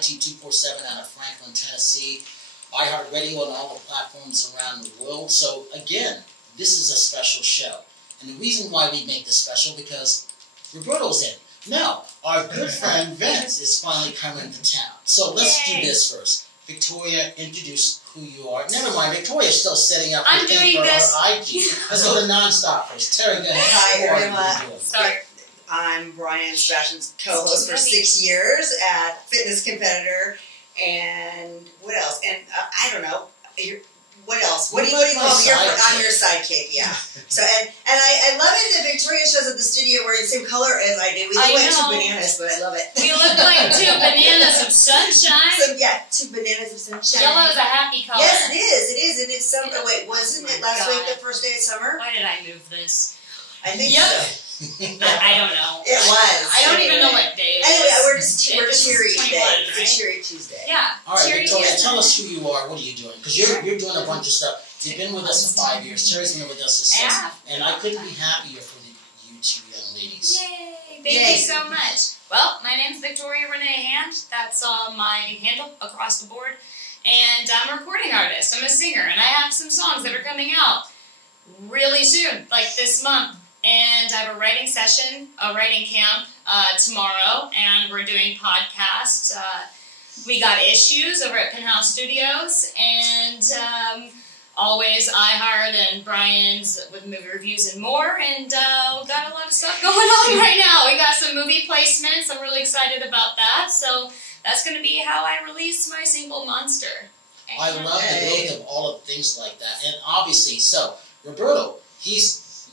IT247 out of Franklin, Tennessee, iHeartRadio and all the platforms around the world. So again, this is a special show. And the reason why we make this special, because Roberto's in. Now, our good friend Vince is finally coming to town. So let's do this first. Victoria, introduce who you are. Never mind, Victoria's still setting up I'm doing for this. her IG. Let's go to non-stop first. Terri, go ahead. Hi, everyone. Start. I'm Brian Sebastian's co-host for 6 years at Fitness Competitor. And what else? And I don't know. What else? What do you call me? I'm your sidekick, yeah. So and I love it that Victoria shows up the studio wearing the same color as I do. We look like two bananas, but I love it. We look like two bananas of sunshine. So yeah, two bananas of sunshine. Yellow is a happy color. Yes, it is. It is. And it's summer. Oh, wait, wasn't it last week the first day of summer? Why did I move this? I think so. I don't know. It was. I don't even know what day it is. Anyway, we're cheery today. Right? It's a cheery Tuesday. Yeah. All right, Victoria, tell us who you are. What are you doing? Because you're doing a bunch of stuff. You've been with us for 5 years. Terri's been with us for 6. Yeah. And I couldn't be happier for you two young ladies. Yay! Thank you so much. Well, my name's Victoria Renee Hand. That's my handle across the board. And I'm a recording artist. I'm a singer. And I have some songs that are coming out really soon, like this month. And I have a writing session, a writing camp tomorrow. And we're doing podcasts. We got issues over at Penthouse Studios. And always iHeart and Brian's with Movie Reviews and More, and we've got a lot of stuff going on right now. We got some movie placements. I'm really excited about that. So that's going to be how I release my single Monster. I love the growth of all of things like that. And obviously, so Roberto, he's,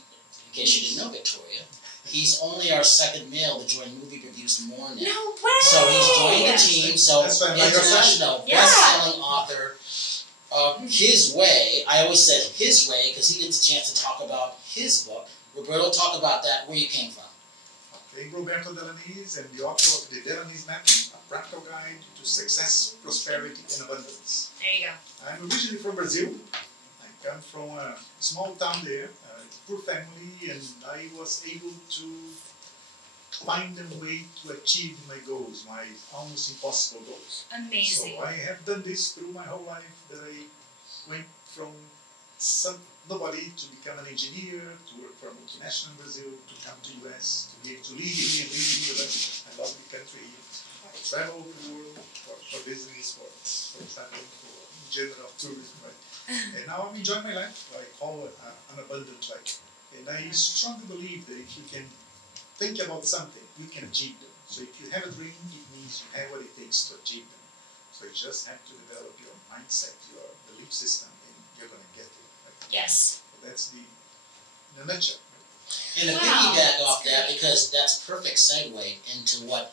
in case you didn't know, Victoria, he's only our second male to join Movie Reviews and More now. No way! So he's joined the team. So international best-selling author. His way, I always said his way because he gets a chance to talk about his book. Roberto, talk about that, where you came from. Okay, Roberto Delanese, and the author of the Delanese Method, a practical guide to success, prosperity, and abundance. There you go. I'm originally from Brazil. I come from a small town there, a poor family, and I was able to find a way to achieve my goals, my almost impossible goals. Amazing. So I have done this through my whole life, that I went from nobody to become an engineer, to work for a multinational in Brazil, to come to US, to be able to live here and live in US. I love the country here. I travel the world for business, for traveling, for in general tourism, right? And now I'm enjoying my life, I call it an abundant life. And I strongly believe that if you can think about something, you can achieve them. So if you have a dream, it means you have what it takes to achieve them. So you just have to develop your mindset, your belief system, and you're going to get it. Right? Yes. So that's in a nutshell. Right? And to piggyback off that, because that's a perfect segue into what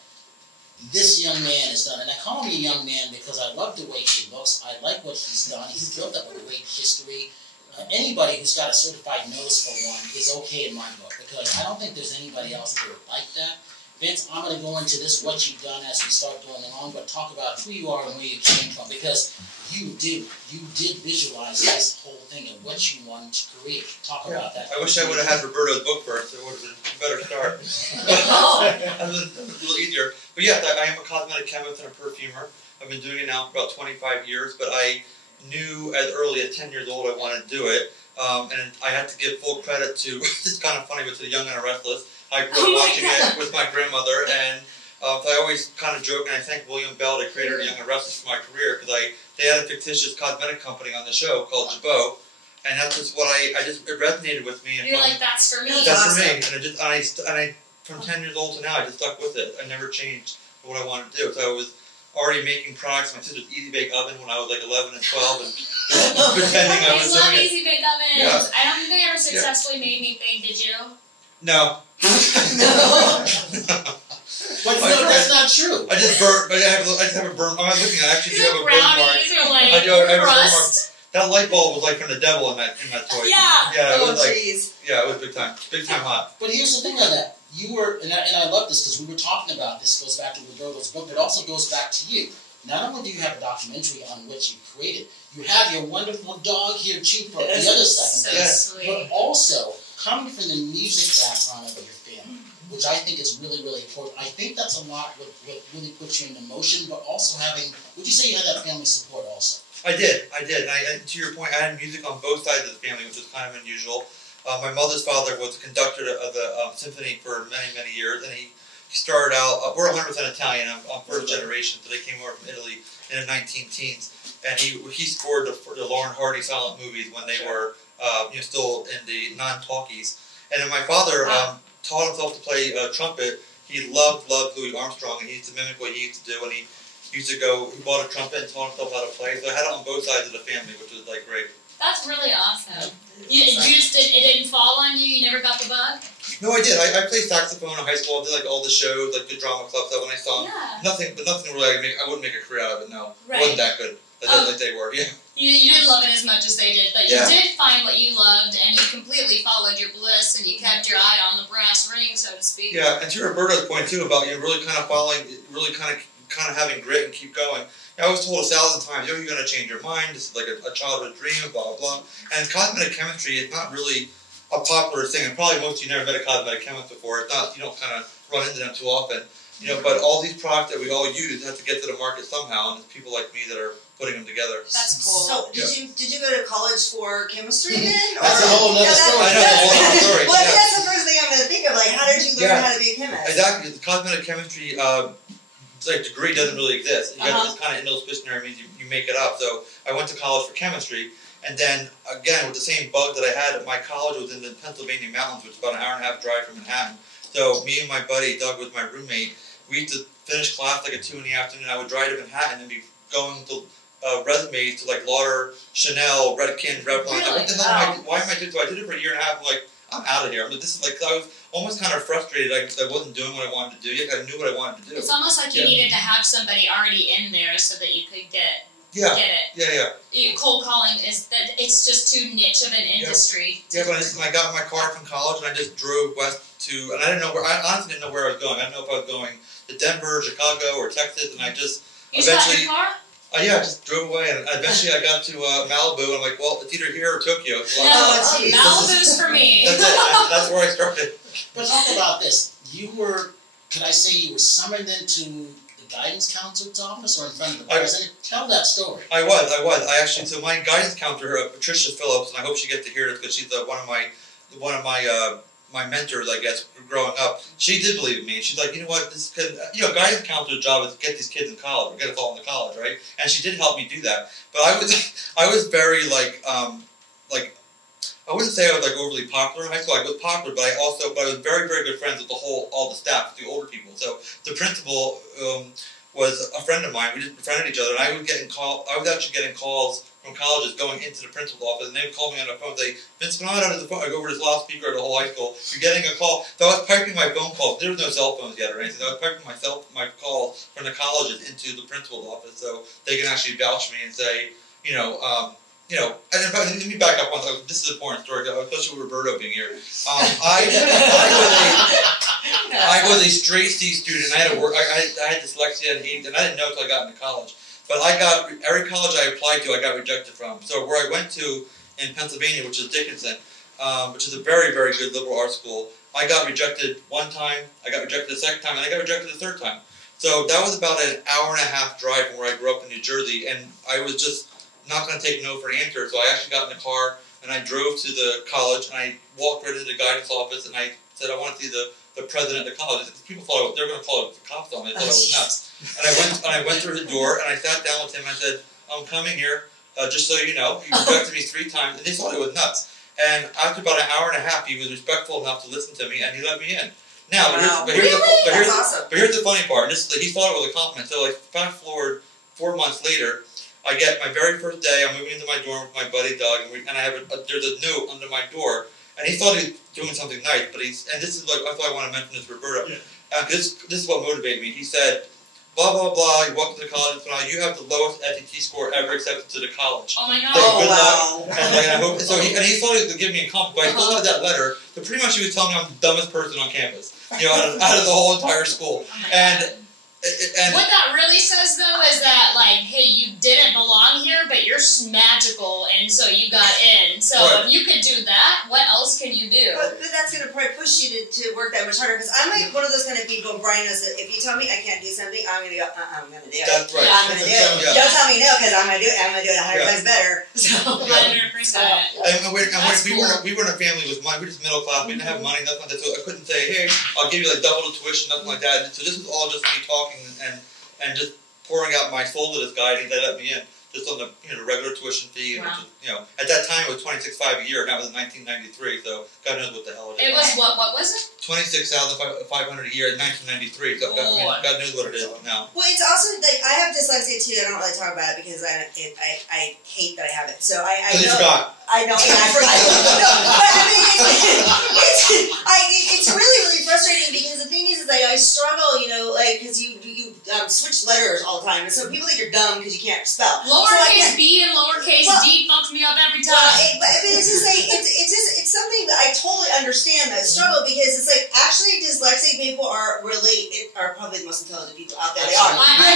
this young man has done. And I call him a young man because I love the way he looks. I like what he's done. He's built up a great history. Anybody who's got a certified nose for one is okay in my book, because I don't think there's anybody else that would like that. Vince, I'm going to go into this, what you've done as we start going along, but talk about who you are and where you came from, because you did visualize this whole thing and what you wanted to create. Talk about that. I wish I would have had Roberto's book first. It would have been a better start. That was a little easier. But yeah, I am a cosmetic chemist and a perfumer. I've been doing it now for about 25 years, but I knew as early as 10 years old I wanted to do it, and I had to give full credit to, it's kind of funny, but to The Young and the Restless. I grew up watching it with my grandmother, and so I always kind of joke, and I thank William Bell, the creator of The Young and the Restless, for my career, because they had a fictitious cosmetic company on the show called Jabot, and that's just what it resonated with me. And You're like, that's for me. That's for me, and I from 10 years old to now, I just stuck with it. I never changed what I wanted to do. So I was already making products. My sister's Easy Bake Oven when I was like 11 and 12, and pretending I was doing it. I love Easy Bake Ovens. Yeah. I don't think they ever successfully made anything, did you? No. No. But no, that's not true. I just burnt, but I just have a burn. I'm not looking. I actually do have a burn mark. Are like I have a burn mark. crust. That light bulb was like from the devil in that toy. Yeah. Yeah. It Oh, was like, jeez. yeah, it was big time hot. But here's the thing on that. You were, and I love this because we were talking about this, goes back to Roberto's book, but it also goes back to you. Not only do you have a documentary on what you created, you have your wonderful dog here, Chupa, the other second So piece, sweet. but also coming from the music background of your family. which I think is really, really important. I think that's a lot what really puts you into motion, but also having, would you say you had that family support also? I did. And to your point, I had music on both sides of the family, which was kind of unusual. My mother's father was a conductor of the symphony for many, many years, and he started out, we're 100% Italian, I'm first generation, so they came over from Italy in the 19-teens, and he scored the Lauren Hardy silent movies when they were still in the non-talkies. And then my father taught himself to play trumpet. He loved Louis Armstrong, and he used to mimic what he used to do, and he used to go, he bought a trumpet and taught himself how to play, so I had it on both sides of the family, which was like great. That's really awesome. It didn't fall on you? You never got the bug? No, I did. I played saxophone in high school. I did like all the shows, like the drama club stuff, and I saw nothing really. I wouldn't make a career out of it. No, it wasn't that good. Like they were. Yeah. You didn't love it as much as they did, but you did find what you loved, and you completely followed your bliss, and you kept your eye on the brass ring, so to speak. Yeah, and to Roberto's point too about really kind of following, really kind of having grit and keep going. I was told 1,000 times, you're going to change your mind. This is like a childhood dream, blah, blah, blah. And cosmetic chemistry is not really a popular thing. And probably most of you never met a cosmetic chemist before. It's not, you don't kind of run into them too often. But all these products that we all use have to get to the market somehow. And it's people like me that are putting them together. That's cool. So, did you go to college for chemistry then? That's a whole other story. I know, a whole other story. Well, that's the first thing I'm going to think of. Like, how did you learn how to be a chemist? Exactly. The cosmetic chemistry degree doesn't really exist. You got this kind of interdisciplinary means you make it up. So I went to college for chemistry, and then again with the same bug that I had at my college was in the Pennsylvania mountains, which is about an hour-and-a-half drive from Manhattan. So me and my buddy Doug was my roommate. We used to finish class like at 2 in the afternoon. I would drive to Manhattan and be going to resumes to like Lauder, Chanel, Redken, Revlon. Really? Why am I doing so? I did it for a year and a half. I'm like, I'm out of here. This is like, I was almost kind of frustrated. I wasn't doing what I wanted to do. Yet I knew what I wanted to do. It's almost like you needed to have somebody already in there so that you could get it. Yeah. Cold calling it's just too niche of an industry. Yeah, but I got in my car from college and I just drove west to, and I honestly didn't know where I was going. I didn't know if I was going to Denver, Chicago, or Texas, and I just You sat in your car? Yeah, I just drove away, and eventually I got to Malibu, and I'm like, well, it's either here or Tokyo. Malibu's for me. That's where I started. But talk about this. Could I say you were summoned into the guidance counselor's office or in front of the president? Tell that story. I was. I actually, so my guidance counselor, Patricia Phillips, and I hope she gets to hear this because she's one of my mentors, I guess, growing up. She did believe in me. She's like, you know what, guidance counselor's job is to get these kids in college, or get us all into college, right? And she did help me do that. But I was very I wouldn't say I was like overly popular in high school. I was popular, but I was very, very good friends with all the staff, the older people. So the principal was a friend of mine. We just befriended each other, and I was actually getting calls from colleges going into the principal's office, and they would call me on the phone and say, Vince Spinnato on the phone. I go over to this loudspeaker of the whole high school. You're getting a call. So I was piping my phone calls. There was no cell phones yet or anything. I was piping my calls from the colleges into the principal's office, so they can actually vouch for me and say, and in fact, let me back up one. This is an important story, especially with Roberto being here. I was a straight C student. I had dyslexia and I didn't know until I got into college. But every college I applied to, I got rejected from. So where I went to in Pennsylvania, which is Dickinson, which is a very, very good liberal arts school, I got rejected one time, I got rejected the second time, and I got rejected the third time. So that was about an hour-and-a-half drive from where I grew up in New Jersey, and I was just not going to take no for an answer. So I actually got in the car, and I drove to the college, and I walked right into the guidance office, and I said, I want to see the president of the college. People thought they were going to call the cops on me. They thought I was nuts. And I went through the door, and I sat down with him, and I said, I'm coming here, just so you know. He rejected me 3 times, and they thought I was nuts. And after about an hour and a half, he was respectful enough to listen to me, and he let me in. Now, but here's the funny part. He thought it was a compliment. So, fast forward 4 months later, I get my very first day. I'm moving into my dorm with my buddy Doug, and I have there's a note under my door, and he thought he was doing something nice, but and this is I thought I want to mention this to Roberto. Yeah. This is what motivated me. He said, blah blah blah. You walk to the college, and you have the lowest SAT score ever accepted to the college. Oh my God! Good luck. And I hope so. He thought he was giving me a compliment, but I still had that letter. So pretty much he was telling me I'm the dumbest person on campus. Out of the whole entire school. And what that really says, though, is that, hey, you didn't belong here, but you're magical, and and so you got in. So if you could do that, what else can you do? But that's going to probably push you to work that much harder, because I'm like one of those kind of people, Brian knows that if you tell me I can't do something, I'm going to go, I'm going to do it. That's right. I'm going to do it. Don't tell me no, because I'm going to do it. I'm going to do it 100 times better. So. 100%. And we were in a family with money. We were just middle class. We didn't have money, nothing like that. So I couldn't say, hey, I'll give you like double the tuition, nothing like that. And so this was all just me talking and just pouring out my soul to this guy, and they let me in. Just on the regular tuition fee, wow. Which is, at that time it was $26,500 a year, and that was in 1993. So God knows what the hell it is. It was what? What was it? $26,500 a year in 1993. So God knows what it is now. Well, it's also like I have dyslexia too. I don't really talk about it because I hate that I have it. So I know. I know. Yeah, I forgot. No, but I mean, it's really frustrating because the thing is like I struggle, because you switch letters all the time, and so people think you're dumb because you can't spell. Lowercase b and lowercase d fucks me up every time. But it's just like it's something that I totally understand that struggle, because it's like actually dyslexic people are probably the most intelligent people out there. They are. Your mind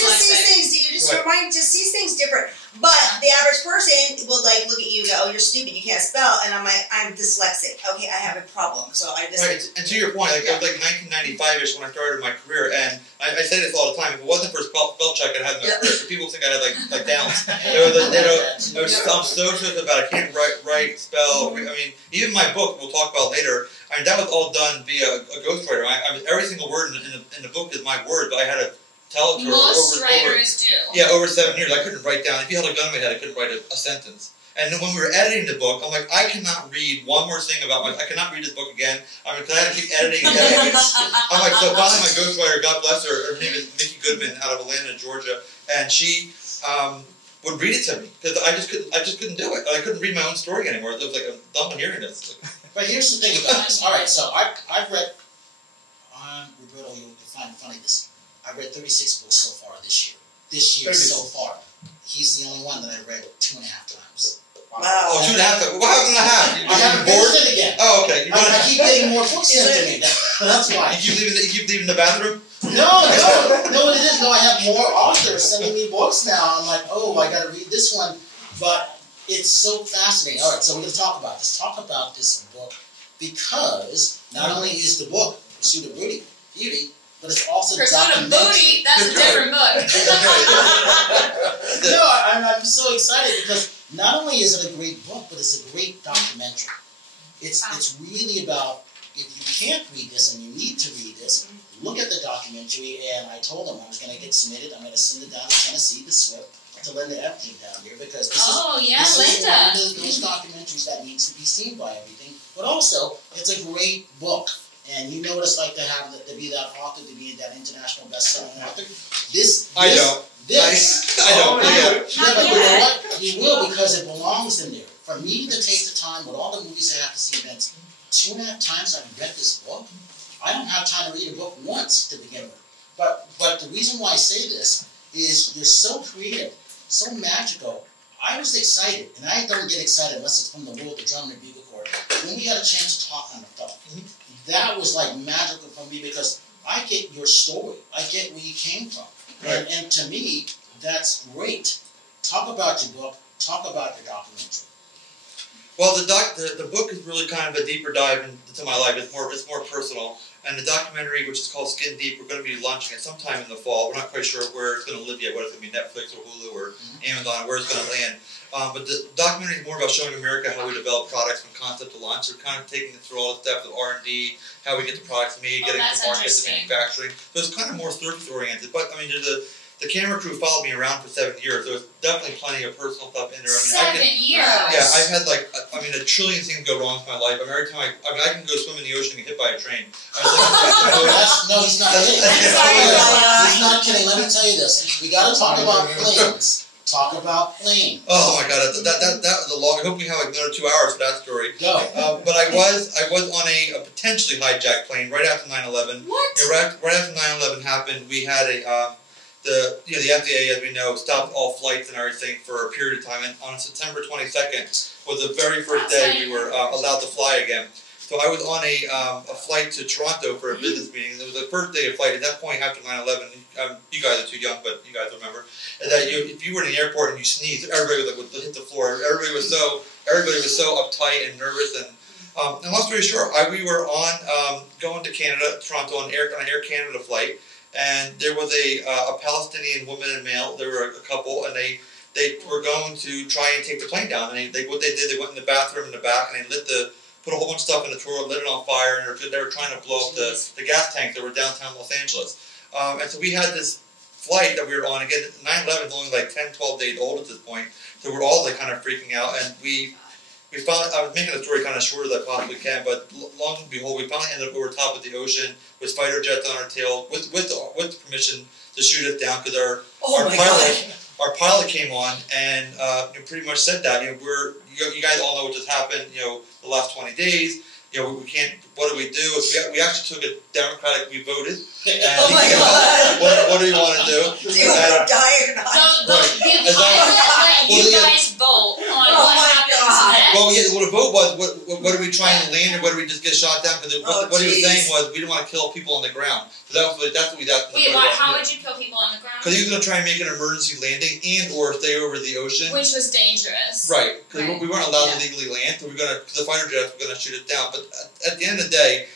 just sees things. Your mind just sees things different. But the average person will look at you and go, "Oh, you're stupid. You can't spell." And I'm like, "I'm dyslexic. Okay, I have a problem." So I just And to your point, it was like 1995ish when I started my career, and I say this all the time. If it wasn't for spell check, I'd have no career. So people think I had like downs. I'm so about it. I can't write, spell. I mean, even my book we'll talk about later. I mean, that was all done via a ghostwriter. Every single word in the book is my word, but I had to tell it to Most writers do. Yeah, over 7 years. I couldn't write down. If you held a gun in my head, I couldn't write a sentence. And then when we were editing the book, I'm like, I cannot read one more thing about I cannot read this book again. Because I had to keep editing and editing. I'm like, so finally my ghostwriter, God bless her, her name is Mickey Goodman out of Atlanta, Georgia, and she would read it to me because I just couldn't do it. I couldn't read my own story anymore. It was like I'm done hearing this. But here's the thing about this. All right, so I've read. Roberto, you'll find it funny this. I read 36 books so far this year. This year so far, he's the only one that I read 2.5 times. Wow. Oh, 2.5 times. What happened to half? I haven't finished it again. Oh, okay. I keep getting more books sent to me. That's why. You keep leaving the bathroom? No, it is. No, I have more authors sending me books now. I'm like, oh, I got to read this one. But it's so fascinating. All right, so we're going to talk about this. Talk about this book because not only is the book Pursuit of Beauty, but it's also Pursuit of Booty. That's a different book. No, I'm so excited because not only is it a great book, but it's a great documentary. It's really about, if you can't read this and you need to read this, look at the documentary. And I told them I was going to get submitted. I'm going to send it down to Tennessee, to SWIP, to Linda everything down here because this is one of those documentaries that needs to be seen by everything. But also, it's a great book. And you know what it's like to be that author, to be that international best-selling author. I don't. Yeah, but you know what? You will, because it belongs in there. For me to take the time with all the movies I have to see, events, 2.5 times I've read this book. I don't have time to read a book once to begin with. But the reason why I say this is you're so creative, so magical. I was excited, and I don't get excited unless it's from the world of Drum and Bugle Corps. When we got a chance to talk on the phone, that was like magical for me because I get your story. I get where you came from. Right. And to me, that's great. Talk about your book. Talk about your documentary. Well, the book is really kind of a deeper dive into my life. It's more personal. And the documentary, which is called Skin Deep, we're going to be launching it sometime in the fall. We're not quite sure where it's going to live yet, whether it's going to be Netflix or Hulu or Amazon, where it's going to land. But the documentary is more about showing America how we develop products from concept to launch. So we're kind of taking it through all the steps of R&D, how we get the products made, getting to market, the manufacturing. So it's kind of more surface-oriented. But, I mean, the camera crew followed me around for 7 years. So there's definitely plenty of personal stuff in there. I mean, 7 years? Yeah, I've had a trillion things go wrong in my life. I mean, every time I can go swim in the ocean and get hit by a train. No, he's not kidding. He's not kidding. Let me tell you this. We got to talk about planes. Talk about planes. Oh my God, that was a long. I hope we have another 2 hours for that story. Go. But I was on a potentially hijacked plane right after 9/11. What? Yeah, right after 9/11 happened, we had the FDA, as we know, stopped all flights and everything for a period of time. And on September 22nd was the very first day we were allowed to fly again. So I was on a flight to Toronto for a business meeting. It was the first day of flight. At that point, after 9/11, you guys are too young, but you guys remember that if you were in the airport and you sneezed, everybody would hit the floor. Everybody was so uptight and nervous. And long story short, we were on going to Canada, Toronto, on an Air Canada flight, and there was a Palestinian woman and male. There were a couple, and they were going to try and take the plane down. And what they did, they went in the bathroom in the back, and they put a whole bunch of stuff in the toilet, lit it on fire, and they were trying to blow up the gas tanks that were downtown Los Angeles. And so we had this flight that we were on. Again, 9/11 is only like 10, 12 days old at this point, so we're all like kind of freaking out. And we found, I was making the story kind of short as I possibly can, but long and behold, we finally ended up over top of the ocean with fighter jets on our tail, with permission to shoot us down, because our pilot came on and pretty much said that, you guys all know what just happened, the last 20 days, we can't, what do we do? We actually took a Democratic, we voted. And, oh my God. What do you want to do? Do you want to die or not? The pilot let you guys vote on what happens next. Well, yeah, the vote was, what do we try and land, or what do we just get shot down? Because what he was saying was, we didn't want to kill people on the ground. So that's what we asked. Wait, how would you kill people on the ground? Because he was going to try and make an emergency landing and or stay over the ocean. Which was dangerous. Right, because we weren't allowed to legally land, so because the fighter jets were going to shoot it down. But at the end of the day,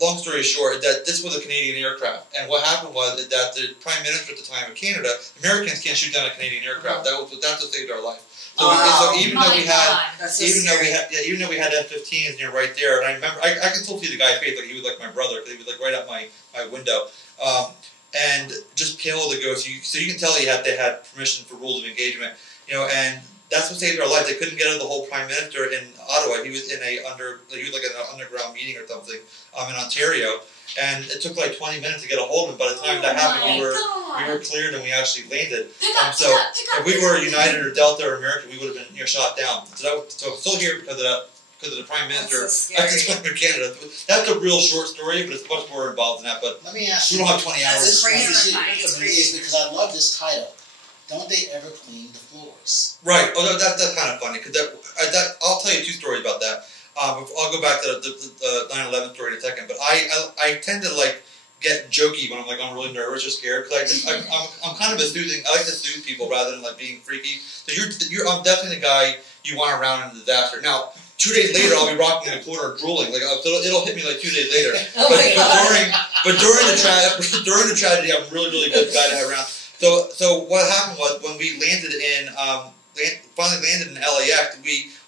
long story short, that this was a Canadian aircraft, and what happened was that the Prime Minister at the time of Canada, Americans can't shoot down a Canadian aircraft. That's what saved our life. So, even though we had F-15s right there, and I remember I can still see the guy's face, like he was like my brother, because he was like right out my window, and just pale the ghost. So you can tell they had permission for rules of engagement, and that's what saved our life. They couldn't get out of the whole Prime Minister in Ottawa. He was in an underground meeting or something in Ontario, and it took like 20 minutes to get a hold of him. By the time that happened, we were cleared and we actually landed. So if we were United or Delta or American, we would have been shot down. So still here because of the Prime Minister at Canada. That's a real short story, but it's much more involved than that. But let me ask we you, don't have 20 hours. That's crazy. It's crazy because I love this title. Don't they ever clean the floors? Right. Oh, that's kind of funny, because I'll tell you two stories about that. I'll go back to the 9/11 story in a second. But I tend to get jokey when I'm really nervous or scared, because I'm kind of a soothing. I like to soothe people rather than being freaky. So I'm definitely the guy you want around in a disaster. Now, 2 days later, I'll be rocking in a corner drooling. It'll hit me 2 days later. But during the tragedy, I'm really good guy to have around. So what happened was, when we finally landed in LAX,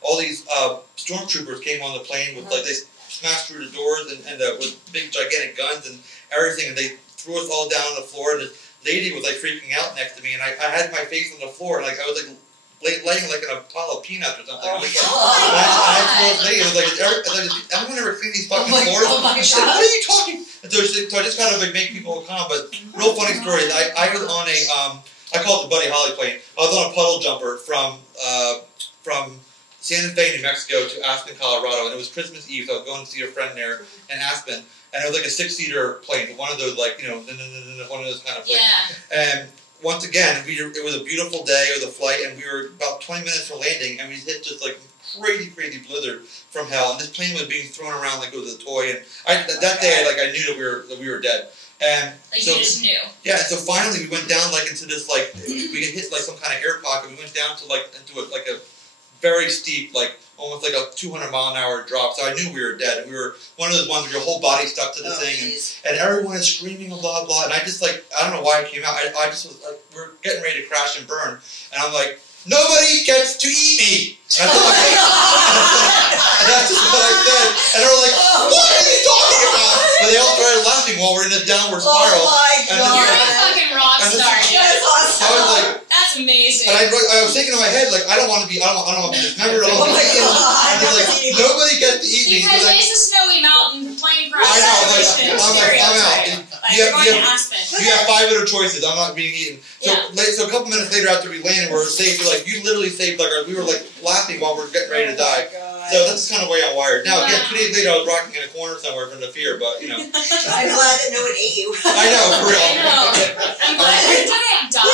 all these stormtroopers came on the plane with they smashed through the doors and with big gigantic guns and everything, and they threw us all down on the floor. And this lady was freaking out next to me, and I had my face on the floor, and I was laying in a pile of peanuts or something. Oh my God! I told me, it was anyone ever clean these fucking floors? Oh my God! Said, what are you talking? So I just kind of make people calm. But real funny story. I was on I call it the Buddy Holly plane. I was on a puddle jumper from Santa Fe, New Mexico to Aspen, Colorado, and it was Christmas Eve. So I was going to see a friend there in Aspen, and it was a 6-seater plane, one of those one of those kind of planes. Yeah. And once again, it was a beautiful day. It was a flight, and we were about 20 minutes from landing, and we hit just crazy blizzard from hell. And this plane was being thrown around like it was a toy. And that day, I knew that we were dead. And you just knew. Yeah. So finally, we went down into this we hit some kind of air pocket. We went down to into a very steep, almost a 200-mile-an-hour drop. So I knew we were dead, and we were one of those ones where your whole body stuck to the thing, and everyone is screaming and blah blah. And I just I don't know why it came out. I just was we're getting ready to crash and burn, and I'm like, nobody gets to eat me. And that's just what I said. And they were like, what are you talking about? But they all started laughing while we're in this downward spiral. Oh my God! You're a fucking rock star, dude. That's awesome. I was like, that's amazing. And I was thinking in my head, I don't want to be dismembered. Oh my God! And nobody gets to eat me. Because it's a snowy mountain plane crash. I know, I'm out. You have 5 other choices. I'm not being eaten. So a couple minutes later, after we landed, we were safe. You literally saved we were laughing while we were getting ready to die. So that's the kind of way I'm wired. Now again, 2 days later, I was rocking in a corner somewhere from the fear, but I'm glad that no one ate you. I know, for real. I know. I'm glad you didn't die.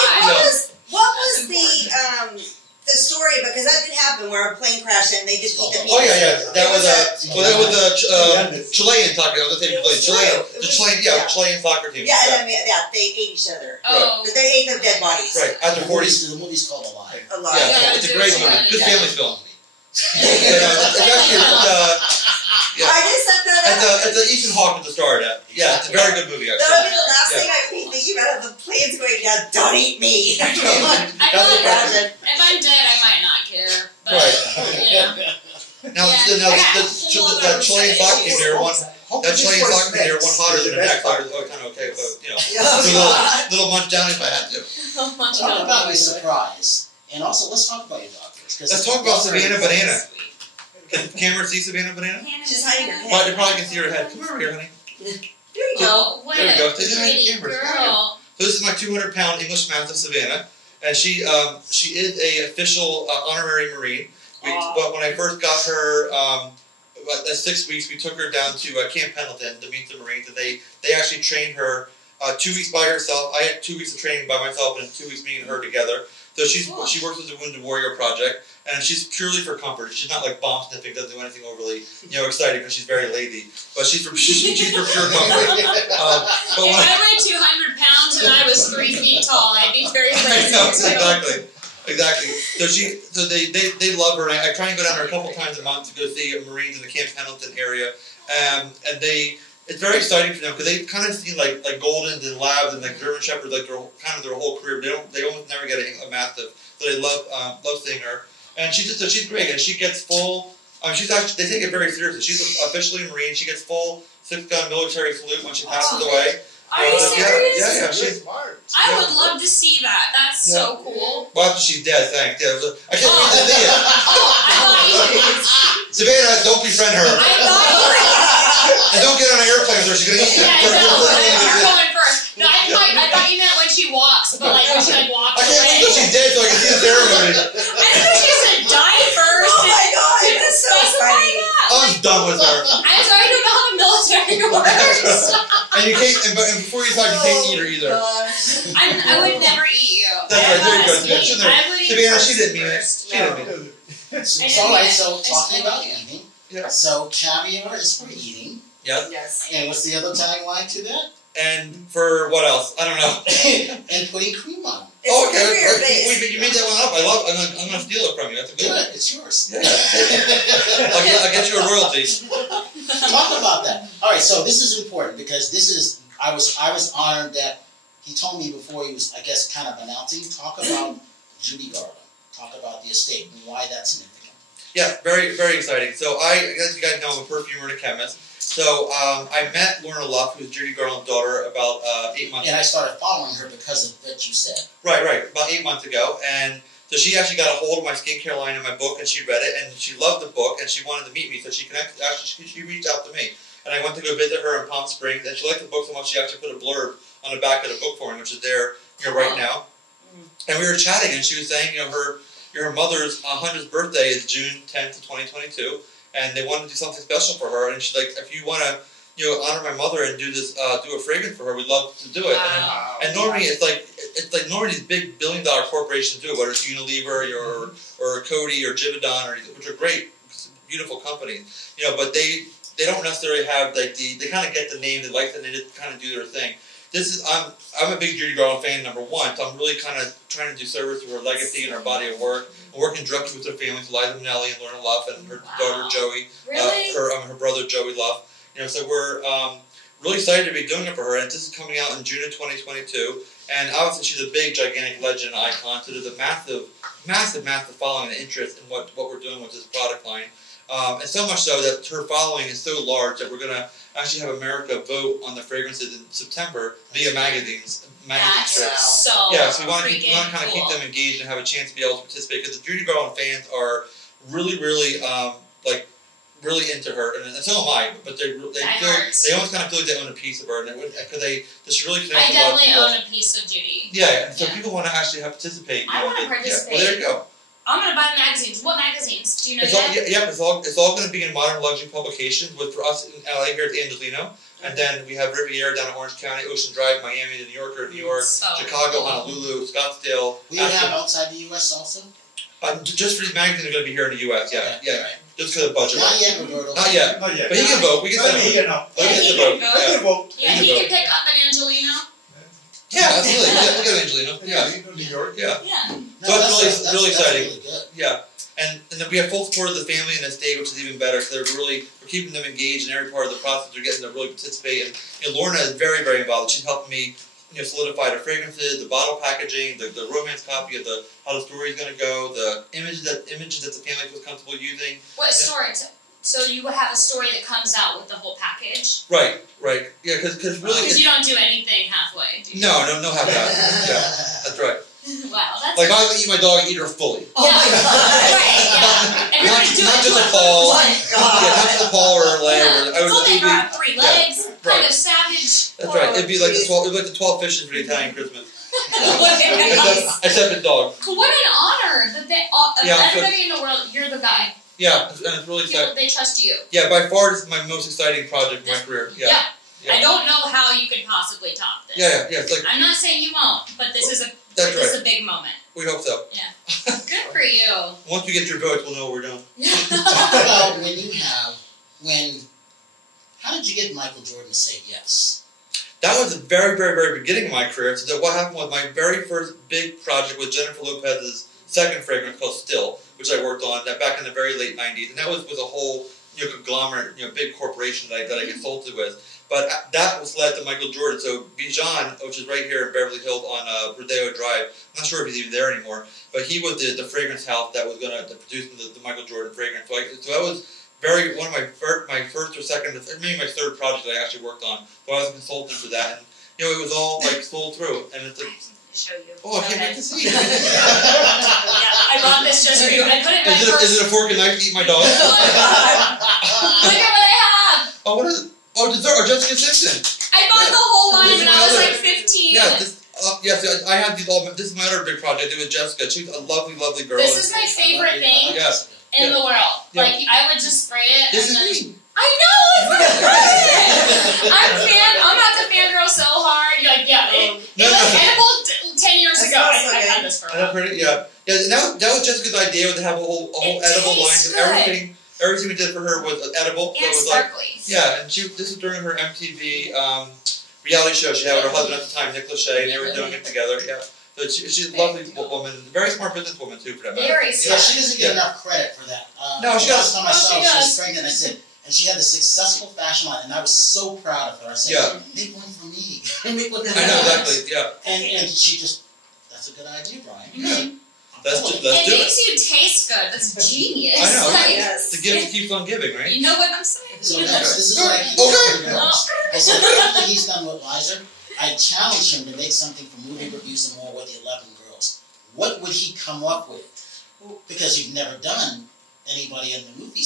What was the story? Because that did happen where a plane crashed and they just eat the people. Oh yeah. That was Well, that was the Chilean soccer. I was going to say Chilean soccer team. Yeah, I mean, they ate each other. Oh. They ate their dead bodies. Right. After 40. The movie's called Alive. Alive. Yeah, it's a great movie. Good family film. I just said that. It's Ethan Hawke at the start of that. Yeah, it's a very good movie, actually. That would be the last thing I would be thinking about. The plane's going down. Don't eat me. I feel like if I'm dead, I might not care. But, Now, that Chilean soccer team there won. That Chilean soccer team there won hotter than the next. I was kind of okay, but little munch down if I had to. Talk about your surprise, and also let's talk about your doctors. Let's talk about Savannah Banana. Can the camera see Savannah Banana? She's hiding her head. Well, they probably can see her head. Come over here, honey. There you go. What There we go. Take a the head pretty camera. girl. So this is my 200-pound English Mastiff Savannah, and she is a official honorary Marine. But when I first got her, at 6 weeks, we took her down to Camp Pendleton to meet the Marines, and they actually trained her 2 weeks by herself. I had 2 weeks of training by myself, and 2 weeks me and her together. So she works with the Wounded Warrior Project, and she's purely for comfort. She's not like bomb sniffing, doesn't do anything overly exciting because she's very lazy. But she's for pure comfort. If I weighed 200 pounds and I was 3 feet tall, I'd be very lazy. Exactly. So they love her. And I try and go down there a couple times a month to go see Marines in the Camp Pendleton area, and it's very exciting for them because they kind of see like Goldens and Labs and like German Shepherds like their whole career. They almost never get a Mastiff, so they love seeing her. And she's great, and she gets full. She's actually, they take it very seriously. She's officially a Marine. She gets full 6-gun military salute when she passes away. Are you serious? Yeah. She's I would love to see that. That's so cool. Well, after she's dead, thanks. Yeah, I can't wait to see it. I thought you Savannah, don't befriend her. And don't get on an airplane with her. She's gonna eat you. You're going first. No, I thought you meant when she walks, but like when she walks I can't wait until she's dead so I can see the ceremony. I didn't know she has to die first. Oh my god, that's so funny. I'm done with her. I'm sorry, I don't know how the military works. And you can't. And before you talk, you can't eat her either. I would never eat you. That's right. There you go. Savannah, she didn't mean it. She didn't mean it. It's all right. So talking about eating. Yeah. So caviar is for eating. Yep. Yes. And what's the other tagline to that? And for what else? I don't know. And putting cream on. It's okay. Wait, you made that one up. I'm gonna steal it from you. That's a good one. It's yours. Yeah. I'll get you a royalty. Talk about that. All right. So this is important because this is. I was honored that he told me before he was, I guess, kind of announcing. Talk about Judy Garland. Talk about the estate and why that's significant. Yeah, very, very exciting. So as you guys know, I'm a perfumer and a chemist. So I met Lorna Luff, who's Judy Garland's daughter, about 8 months ago. And I started following her because of what you said. Right. About 8 months ago. And so she actually got a hold of my skincare line in my book, and she read it, and she loved the book, and she wanted to meet me. So she reached out to me. And I went to go visit her in Palm Springs, and she liked the book so much she actually put a blurb on the back of the book for me, which is there right now. And we were chatting, and she was saying, her mother's 100th birthday is June 10th, 2022, and they wanted to do something special for her. And she's like, if you want to, honor my mother and do this, do a fragrance for her, we'd love to do it. Wow. And normally it's like normally these big billion-dollar corporations do it, whether it's Unilever or Coty or Givaudan, which are great, beautiful companies, but they don't necessarily have like they kind of get the name, they like it, and they just kind of do their thing. I'm a big Judy Garland fan, number one, so I'm really kind of trying to do service to her legacy and her body of work. I'm working directly with her families, Liza Minnelli and Lorna Luff, and her daughter Joey, Really? her brother Joey Luff. So we're really excited to be doing it for her, and this is coming out in June of 2022. And obviously she's a big, gigantic legend and icon, so there's a massive following and interest in what we're doing with this product line. And so much so that her following is so large that we're going to actually have America vote on the fragrances in September via magazine strips. So we want to kind of keep them engaged and have a chance to be able to participate, because the Judy Garland fans are really, really really into her, and so am I. But they almost kind of feel like they own a piece of her, because they just really connect. I definitely own a piece of Judy. Yeah, and so people want to actually participate. I want to participate. Well, there you go. I'm going to buy the magazines. What magazines? Do you know it's all going to be in Modern Luxury Publications, with for us in LA here at the Angelino. And then we have Riviera down in Orange County, Ocean Drive, Miami, the New Yorker, New York, Chicago, Honolulu, Scottsdale. We have outside the U.S. also? Just for these magazines are going to be here in the U.S., yeah. Okay. Yeah. Right. just because of budget. Not yet, Roberto. Not yet. Not yet. But he can vote. We can send him. Yeah, He he can can vote. vote. I can vote. Yeah, can he vote. can pick up an Angelino. Yeah, absolutely. We'll get Angelino. Yeah. New York. Yeah. Yeah. No, So that's really exciting. Really good. Yeah. And then we have full support of the family in this state, which is even better. So we're keeping them engaged in every part of the process. They're getting to really participate. And Lorna is very, very involved. She's helping me, solidify the fragrances, the bottle packaging, the romance copy of how the story is going to go, the images that the family feels comfortable using. What story? So you have a story that comes out with the whole package? Right. Yeah, because really, Because you don't do anything halfway, do you? no half-half. Yeah, that's right. Wow, that's Like, I would eat my dog and eat her fully. Oh my God. Right, yeah. And you're Not gonna do just it to a paw. Oh my Yeah, God. not just a paw or a leg. Yeah. I would It's only it'd be- got 3 legs, kind right. of savage. That's right. It'd be like Jeez. the 12 fishes for the Italian Christmas. What Except the dog. an honor that everybody in the world, you're the guy. Yeah, and it's really People, exciting. they trust you. Yeah, by far this is my most exciting project in my career. Yeah. I don't know how you could possibly top this. Yeah. It's like, I'm not saying you won't, but this is that's this is right. a big moment. We hope so. Good for you. Once we get your votes, we'll know what we're doing. Talk about how did you get Michael Jordan to say yes? That was the very, very, very beginning of my career. So that what happened was my very first big project was Jennifer Lopez's second fragrance called Still, which I worked on back in the very late 90s. And that was with a whole conglomerate, big corporation that I consulted with. But that was led to Michael Jordan. So Bijan, which is right here in Beverly Hills on Rodeo Drive, I'm not sure if he's even there anymore, but he was the fragrance house that was going to produce the Michael Jordan fragrance. So that was one of my first or second, maybe my third project that I actually worked on. So I was a consultant for that, and it was all sold through. And it's like, Show you. oh, I can't wait to see. Yeah, I bought this just for you. I put it in my purse. Is it a fork and knife to eat my dog? Look at what I have. Oh, what is it? Oh, dessert or Jessica Simpson. I bought the whole line This is when I was my like other- 15. Yes, I have these all. This is my other big project I did with Jessica. She's a lovely, lovely girl. This is my favorite thing Yes. in the world. Yeah. Like, I would just spray it. This and is then, me. I know, it's great. I'm about to fangirl so hard. You're like, yeah, it was edible 10 years That ago. smells so I good. had this for a Isn't that while. pretty? Yeah. And that was Jessica's idea to have a whole It edible line. tastes So everything we did for her was edible. So And it was like, sparkly. yeah. And this is during her MTV reality show she had with her husband at the time, Nick Lachey, and they were doing it together. Yeah. So she's a lovely woman, very smart businesswoman too, for that matter. Very Yeah, smart. she doesn't get enough credit for that. No, she last does. time I saw her, she was does. pregnant. I said, and she had the successful fashion line, and I was so proud of her. I said, Yeah. make one for me. Make one for I know me. exactly. Yeah. And she just, that's a good idea, Brian. Yeah. Let's Let's It do it. makes you taste good. That's genius. I know. Like, Yes. The gift keeps on giving, right? You know what I'm saying? So next, this is what I keep Okay. telling the girls. I said, after he's done with Liza, I challenged him to make something for Movie Reviews and More with the 11 girls. What would he come up with? Because you've never done anybody in the movie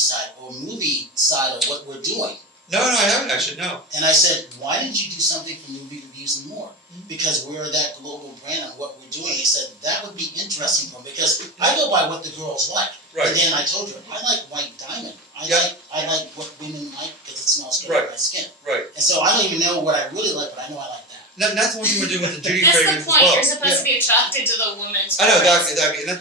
side of what we're doing. No, I haven't actually. No. And I said, why didn't you do something for Movie Reviews and More? Because we're that global brand and what we're doing. He said, that would be interesting for him because I go by what the girls like. Right. And then I told her, I like white diamond. Yeah. I like what women like because it smells good Right. on my skin. Right. And so I don't even know what I really like, but I know I like that. And that's one thing we're doing with the Judy That's fragrance the point. as well. You're supposed to be attracted to the woman's I know, fragrance. exactly. And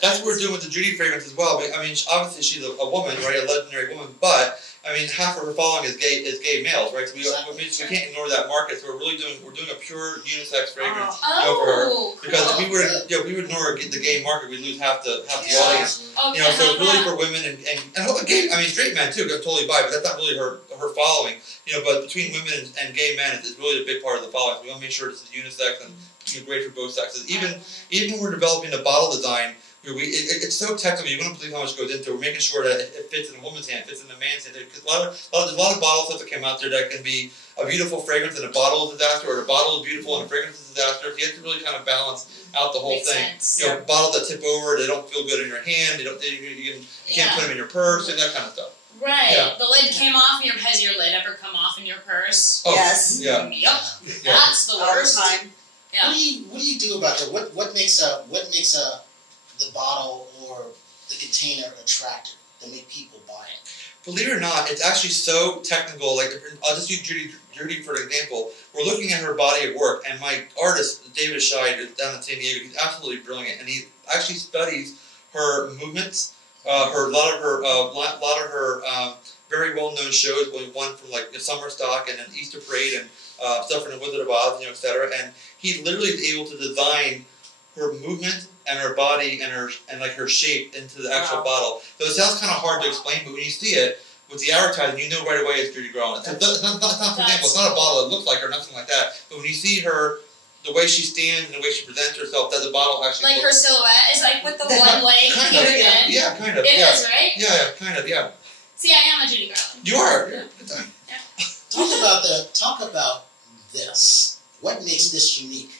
that's what we're doing with the Judy fragrance as well. But, I mean, obviously she's a woman, right? A legendary woman. But, I mean, half of her following is gay males, right? So we can't ignore that market. So we're doing a pure unisex fragrance for her. Oh, Because if cool. we would ignore the gay market, we'd lose half the Yeah. audience. Okay, So it's really yeah. for women and gay, I mean, straight men too, totally bi, but that's not really her following. But between women and gay men, it's really a big part of the following. So we want to make sure this is unisex and great for both sexes. Even when we're developing the bottle design, it's so technical. You wouldn't believe how much goes into it. We're making sure that it fits in a woman's hand, fits in a man's hand. Because there's a lot of bottle stuff that came out there that can be a beautiful fragrance and a bottle is a disaster, or a bottle is beautiful and a fragrance is a disaster. So you have to really kind of balance out the whole Makes thing. sense. Bottles that tip over, they don't feel good in your hand. You can't put them in your purse and that kind of stuff. Right. Yeah. The lid came off. Has your lid ever come off in your purse? Oh, Yes. Yeah. Yep. Yeah. That's the All the worst. time. Yeah. What do you do about that? What makes the bottle or the container attractive to make people buy it? Believe it or not, it's actually so technical. Like, I'll just use Judy for an example. We're looking at her body of work, and my artist, David Scheid, down in San Diego, he's absolutely brilliant, and he actually studies her movements A lot of her very well-known shows. One from like the Summer Stock and then Easter Parade and stuff from the Wizard of Oz, you know, etc. And he literally is able to design her movement and her body and her shape into the actual bottle. So it sounds kind of hard to explain, but when you see it with the advertising, you know right away it's Judy Garland. So it's not for example, it's not a bottle that looks like her, nothing like that. But when you see her, the way she stands and the way she presents herself, that the bottle actually like her silhouette is like with the one leg kind of, in. yeah, kind of. It is, right? Yeah, kind of, yeah. See, I am a Judy Garland. You are. Yeah. Good time. Yeah. Talk about this. What makes this unique?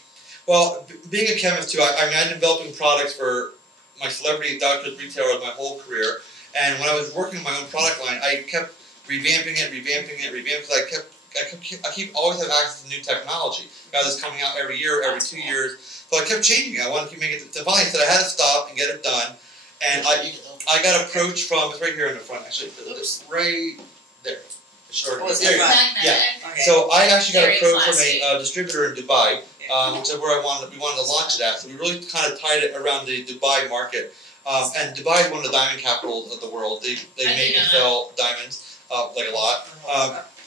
Well, being a chemist too, I mean, I've been developing products for my celebrity doctors, retailers my whole career. And when I was working on my own product line, I kept revamping it, because I keep always have access to new technology. Guys, it's coming out every year, every 2 years. So I kept changing it. I wanted to keep making it. So finally, I said I had to stop and get it done. And I got approached from, it's right here in the front actually. It's right there. Sure. Oh, There you go. Yeah. Okay. So I actually got Very approached classy. from a distributor in Dubai, which is where we wanted to launch it at. So we really kind of tied it around the Dubai market. And Dubai is one of the diamond capitals of the world. They make and sell diamonds like a lot.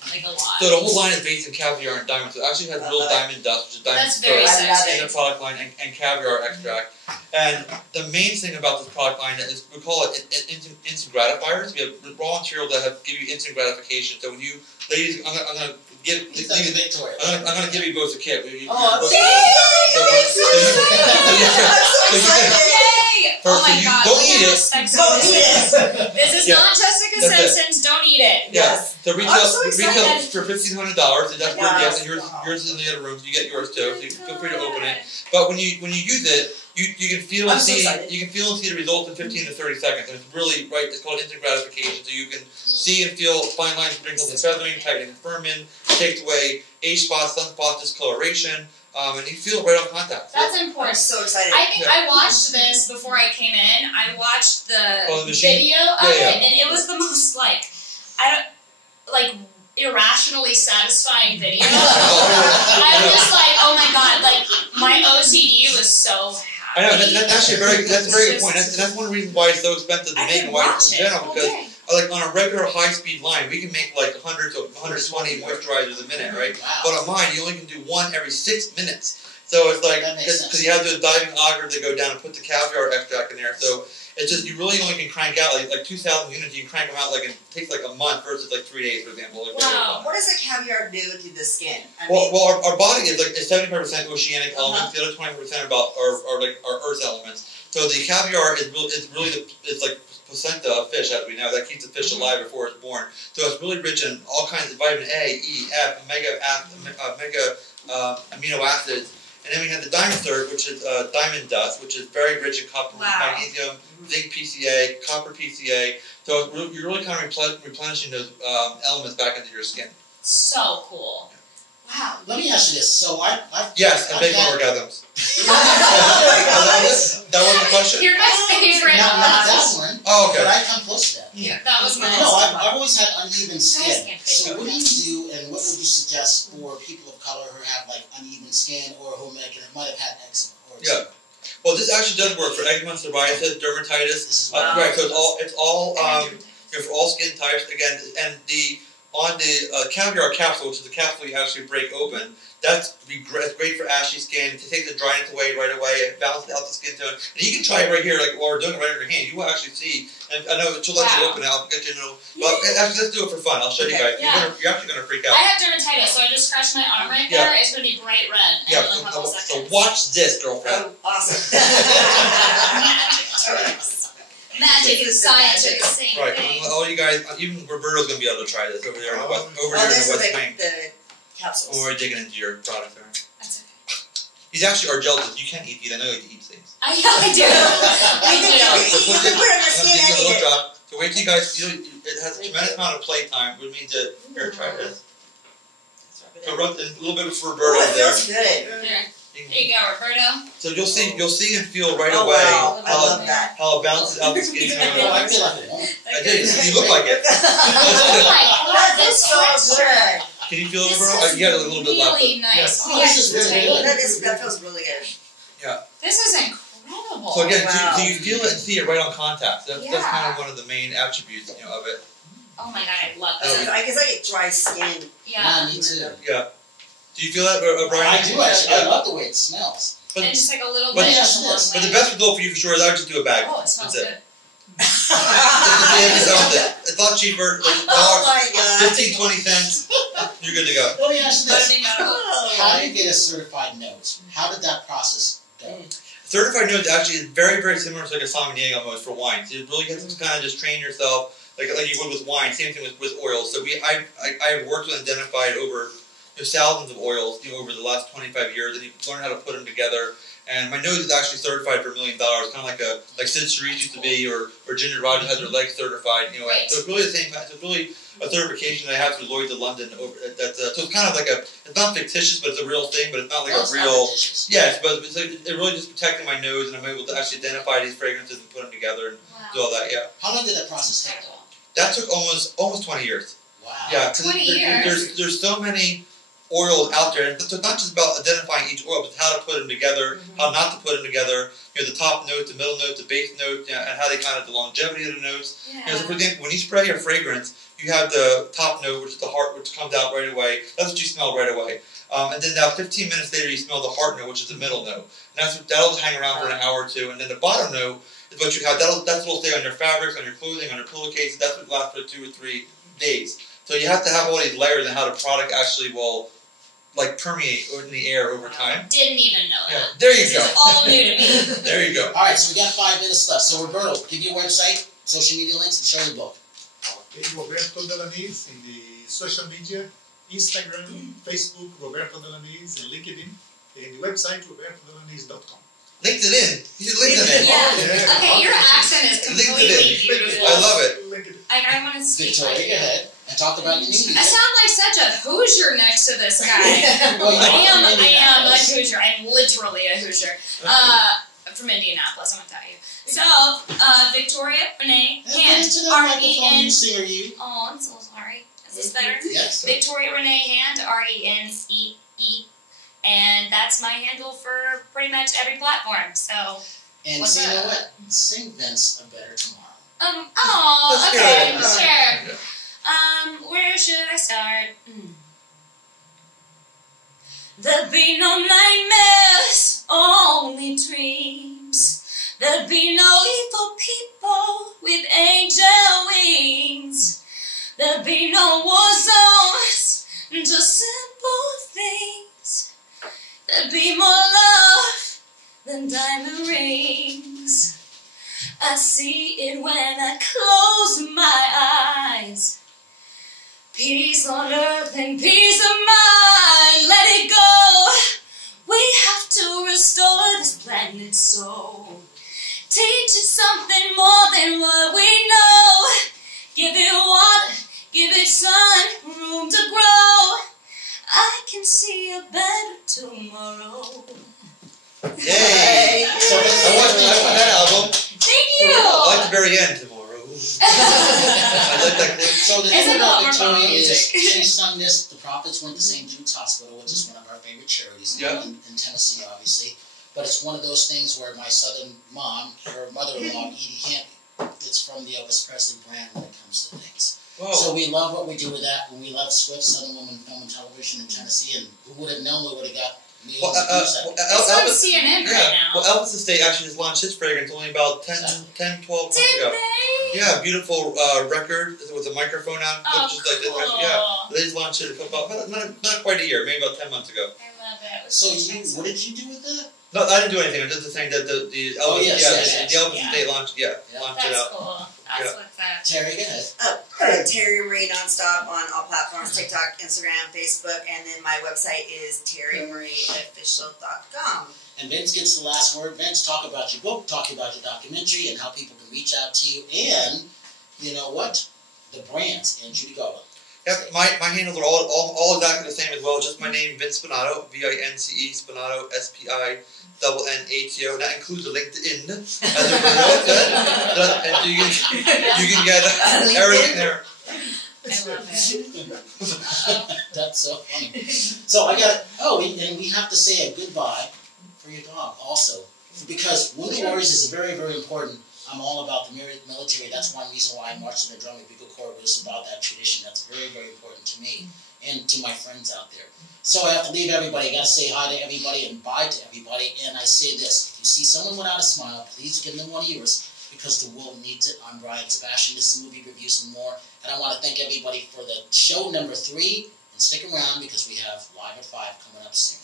Like a lot. So the whole line is based in caviar and diamonds. So it actually has real diamond dust, which is diamond That's very syrup sexy. in the product line, and caviar extract. And the main thing about this product line is we call it instant gratifiers. We have raw materials that give you instant gratification. So when you, ladies, I'm gonna give you both a kit. Oh my God! Don't eat it. Don't eat it. This is not Jessica Simpson's. Don't eat it. Yes. So retail I'm so excited. for $1,500, and that's where Wow. yes, and yours is in the other rooms. You get yours too. So you feel free to open it. But when you use it, you can feel and see the results in 15 to 30 seconds. And it's really right. It's called instant gratification. So you can see and feel fine lines, wrinkles, and feathering, tightening, firming, takes away age spots, sunspots, discoloration. And you feel it right on contact. That's important. I'm so excited. I think I watched this before I came in. I watched the machine? video of it, and it was the most irrationally satisfying video. I was just like, oh my God, like my OCD was so happy. I know that's actually that's a very good point. That's one reason why it's so expensive to make and why it's in general because. Like on a regular high-speed line, we can make like 100 to 120 moisturizers a minute, right? Wow. But on mine, you only can do one every 6 minutes. So it's like because you have those diving augers that go down and put the caviar extract in there. So it's just you really only can crank out like 2,000 units. You can crank them out like it takes like a month versus like 3 days, for example. Like Wow. What does the caviar do to the skin? Well, our body is like 75% oceanic elements. The other 20% are earth elements. So the caviar is really it's like placenta of fish, as we know, that keeps the fish alive before it's born. So it's really rich in all kinds of vitamin A, E, F, omega amino acids. And then we have the diamond syrup, which is diamond dust, which is very rich in copper, magnesium, zinc PCA, copper PCA. So you're really kind of replenishing those elements back into your skin. So cool. Wow. Let me ask you this. So I've big orgasms. That was the question? You're my favorite. Not that one. Oh, okay. But I come close to that. Yeah, that was my No, I've always had uneven skin. can't So figure what do you do, and what would you suggest for people of color who have like uneven skin or who might have had eczema? Or Well, this actually does work for eczema, psoriasis, dermatitis. Right. So it's all for all skin types. Again, and on the caviar capsule, which is the capsule you actually break open. That's great for ashy skin. It takes the dryness away right away. It balances out the skin tone. And you can try it right here, like while we're doing it right in your hand. You will actually see. And I know she'll let you open it. I'll get you a little. But actually, let's do it for fun. I'll show you guys. Yeah. You're actually going to freak out. I have dermatitis, so I just scratched my arm right there. It's going to be bright red in a couple So seconds. watch this, girlfriend. Oh, awesome. Magic and science are the same Right. thing. All you guys, even Roberto's going to be able to try this over there in the West Wing. The capsules. When we're digging into your product there. That's okay. He's actually our gel. You can't eat these. I know you like to eat things. I do. I do. You can put it on your skin and eat it. Drop. So wait till you guys feel it has a tremendous amount of playtime, which means that here, try this. So rub a little bit for Roberto Oh, it there. feels good. Here. There you go, Roberto. So you'll see and feel right Oh, away wow. I love that. how it balances out the skin tone. I feel like a woman. I did. You look like it. Oh my God, That's that's so good. Can you feel it, This Roberto? is You got a little bit left. really nice. Oh, this is really good. That feels really good. This is incredible. So So again, wow. so you feel it and see it right on contact. That's Yeah. kind of one of the main attributes, of it. Oh my god, I love Because that. I get dry skin. Yeah. Me too. Yeah. Do you feel that, Brian? I do actually. I love the way it smells. And just like a little But bit yes, of it is. But the best result for you for sure is I would just do a bag. Oh, it smells That's it. good. It's a lot cheaper. Like Oh my god. 15, 20 cents. You're good to go. Let me ask you this. Oh. How do you get a certified nose? How did that process go? Certified nose actually is very, very similar to like a sommelier almost for wine. So you really have to kind of just train yourself like you would with wine. Same thing with oils. So I've worked with and identified over thousands of oils over the last 25 years, and you learn how to put them together. And my nose is actually certified for $1 million, kind of like Sid Cerise used to be, or Ginger Rogers has her legs certified. Right. So it's really the same. So it's really a certification that I have through Lloyd's of London. So it's kind of like it's not fictitious, but it's a real thing. But it's not like No, a it's real. not fictitious. Yes, but it's like, it really just protecting my nose, and I'm able to actually identify these fragrances and put them together and do all that. Yeah, How long did that process take? that took almost 20 years. Wow. Yeah, 'cause 20 years? There's so many oils out there, and so it's not just about identifying each oil, but how to put them together, how not to put them together. The top note, the middle note, the base note, and how they kind of the longevity of the notes. Yeah. So for example, when you spray a fragrance, you have the top note, which is the heart, which comes out right away. That's what you smell right away. And then now 15 minutes later, you smell the heart note, which is the middle note. And that'll hang around for an hour or two. And then the bottom note is what you have. That's what will stay on your fabrics, on your clothing, on your pillowcases. That's what lasts for 2 or 3 days. So you have to have all these layers and how the product actually will permeate in the air over time. Didn't even know Yeah, that. there you This go. is all new to me. There you go. All right, so we got 5 minutes left. So Roberto, give your website, social media links, and show your book. Okay, Roberto Delanese in the social media, Instagram, Facebook, Roberto Delanese, and LinkedIn, and the website, robertodelanese.com. LinkedIn. You should LinkedIn. Yeah. Okay, your accent is completely LinkedIn. beautiful. I love it. LinkedIn. I want to speak like Victoria, you. go ahead and talk about your new I sound like such a Hoosier next to this guy. Well, you I am are from a Indianapolis. Hoosier. I'm literally a Hoosier. I'm from Indianapolis, I want to tell you. So, Victoria Renee Hand, Into the microphone, R-E-N. you singer, you. Oh, I'm so sorry. Is this better? Yes. Victoria Renee Hand, R-E-N-E-E. And that's my handle for pretty much every platform. So, And What's so you know that? what? Sing Vince a better tomorrow. oh, Let's okay, hear it. sure. Where should I start? There'd be no nightmares, only dreams. There'd be no evil people with angel wings. There'd be no war zones, just simple things. There'd be more love than diamond rings. I see it when I close my eyes. Peace on earth and peace of mind. Let it go. We have to restore this planet so. Teach it something more than what we know. Give it water, give it sun, room to grow. I can see a better tomorrow. Yay! So I want that album. Thank you. I like the very end tomorrow. I like that clip. So the It's thing a lot about more fun Victoria is music. she sung this. The Prophets went to St. Jude's Hospital, which is one of our favorite charities Yeah. in Tennessee, obviously. But it's one of those things where my southern mom, her mother-in-law, Edie Camp, it's from the Elvis Presley brand when it comes to things. Whoa. So we love what we do with that. When we love Swift, Southern Woman Film and Television in Tennessee, and who would have known we would have got millions Well, of views out of it. It's on CNN right now. Well, Elvis Estate actually just launched his fragrance only about 10, 12 months Did ago. they? Yeah, beautiful record with a microphone on. Oh, just like this. cool. Yeah, they just launched it about not quite a year, maybe about 10 months ago. I love it. It was So fantastic. what did you do with that? No, I didn't do anything. I'm just saying that the Elvis, Oh, yes, yes, the Elvis yeah. Estate launched it That's out. cool. That's Yeah. what's up. Terry, go ahead. Terri Marie Nonstop on all platforms, TikTok, Instagram, Facebook, and then my website is terrimarieofficial.com. And Vince gets the last word. Vince, talk about your book, talk about your documentary, and how people can reach out to you. And, you know what? The brands and Judy Garland. Yep, my handles are all exactly the same as well. Just my name, Vince Spinnato, V-I-N-C-E, Spinnato, S-P-I-N-N-A-T-O. That includes a LinkedIn, as Roberto said. And you can get everything there. I love it. That's so funny. So I got and we have to say a goodbye for your dog also. because Wounded Warriors is very, very important. I'm all about the military. That's one reason why I marched in the Drum and Bugle Corps. Was about that tradition. That's very, very important to me and to my friends out there. So I have to leave everybody. I got to say hi to everybody and bye to everybody. And I say this: if you see someone without a smile, please give them one of yours, because the world needs it. I'm Brian Sebastian. This is Movie Reviews and More. And I want to thank everybody for the show number 3. And stick around because we have Live at 5 coming up soon.